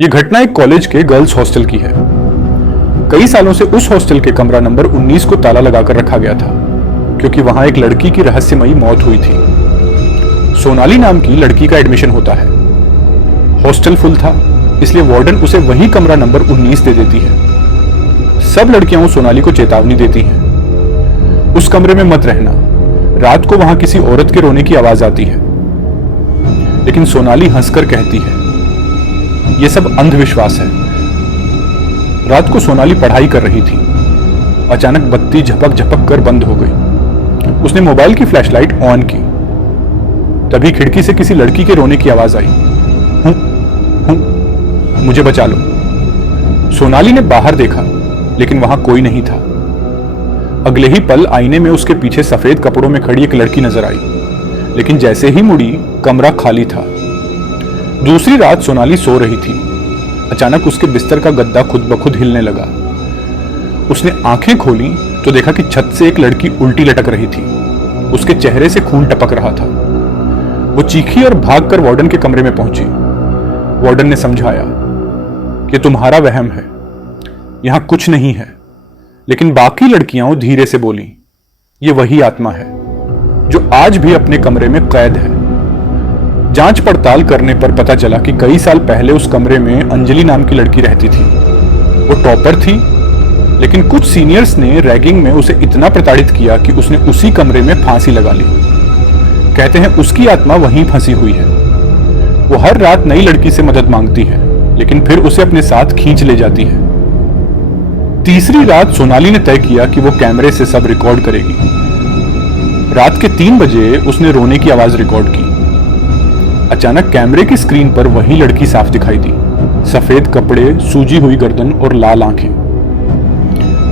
ये घटना एक कॉलेज के गर्ल्स हॉस्टल की है। कई सालों से उस हॉस्टल के कमरा नंबर 19 को ताला लगाकर रखा गया था, क्योंकि वहां एक लड़की की रहस्यमयी मौत हुई थी। सोनाली नाम की लड़की का एडमिशन होता है। हॉस्टल फुल था, इसलिए वार्डन उसे वही कमरा नंबर 19 दे देती है। सब लड़कियां सोनाली को चेतावनी देती हैं, उस कमरे में मत रहना, रात को वहां किसी औरत के रोने की आवाज आती है। लेकिन सोनाली हंसकर कहती है, यह सब अंधविश्वास है। रात को सोनाली पढ़ाई कर रही थी। अचानक बत्ती झपक झपक कर बंद हो गई। उसने मोबाइल की फ्लैशलाइट ऑन की। तभी खिड़की से किसी लड़की के रोने की आवाज आई, मुझे बचा लो। सोनाली ने बाहर देखा, लेकिन वहां कोई नहीं था। अगले ही पल आईने में उसके पीछे सफेद कपड़ों में खड़ी एक लड़की नजर आई, लेकिन जैसे ही मुड़ी, कमरा खाली था। दूसरी रात सोनाली सो रही थी। अचानक उसके बिस्तर का गद्दा खुद ब खुद हिलने लगा। उसने आंखें खोली तो देखा कि छत से एक लड़की उल्टी लटक रही थी। उसके चेहरे से खून टपक रहा था। वो चीखी और भागकर वार्डन के कमरे में पहुंची। वार्डन ने समझाया कि तुम्हारा वहम है, यहां कुछ नहीं है। लेकिन बाकी लड़कियां धीरे से बोली, ये वही आत्मा है जो आज भी अपने कमरे में कैद है। जांच पड़ताल करने पर पता चला कि कई साल पहले उस कमरे में अंजलि नाम की लड़की रहती थी। वो टॉपर थी, लेकिन कुछ सीनियर्स ने रैगिंग में उसे इतना प्रताड़ित किया कि उसने उसी कमरे में फांसी लगा ली। कहते हैं उसकी आत्मा वहीं फंसी हुई है। वो हर रात नई लड़की से मदद मांगती है, लेकिन फिर उसे अपने साथ खींच ले जाती है। तीसरी रात सोनाली ने तय किया कि वो कैमरे से सब रिकॉर्ड करेगी। रात के 3 बजे उसने रोने की आवाज रिकॉर्ड की। अचानक कैमरे की स्क्रीन पर वही लड़की साफ दिखाई दी। सफेद कपड़े, सूजी हुई गर्दन और लाल आंखें।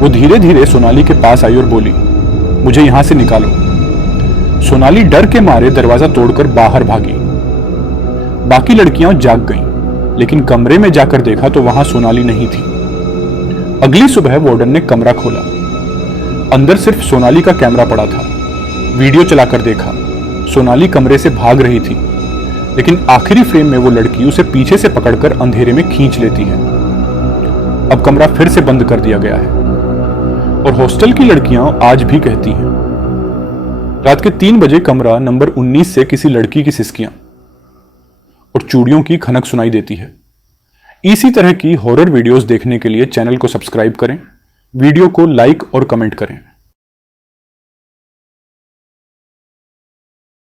वो धीरे धीरे सोनाली के पास आई और बोली, मुझे यहां से निकालो। सोनाली डर के मारे दरवाजा तोड़कर बाहर भागी। बाकी लड़कियां जाग गईं, लेकिन कमरे में जाकर देखा तो वहां सोनाली नहीं थी। अगली सुबह वार्डन ने कमरा खोला। अंदर सिर्फ सोनाली का कैमरा पड़ा था। वीडियो चलाकर देखा, सोनाली कमरे से भाग रही थी, लेकिन आखिरी फ्रेम में वो लड़की उसे पीछे से पकड़कर अंधेरे में खींच लेती है। अब कमरा फिर से बंद कर दिया गया है और हॉस्टल की लड़कियां आज भी कहती हैं, रात के 3 बजे कमरा नंबर 19 से किसी लड़की की सिसकियां और चूड़ियों की खनक सुनाई देती है। इसी तरह की हॉरर वीडियोस देखने के लिए चैनल को सब्सक्राइब करें, वीडियो को लाइक और कमेंट करें।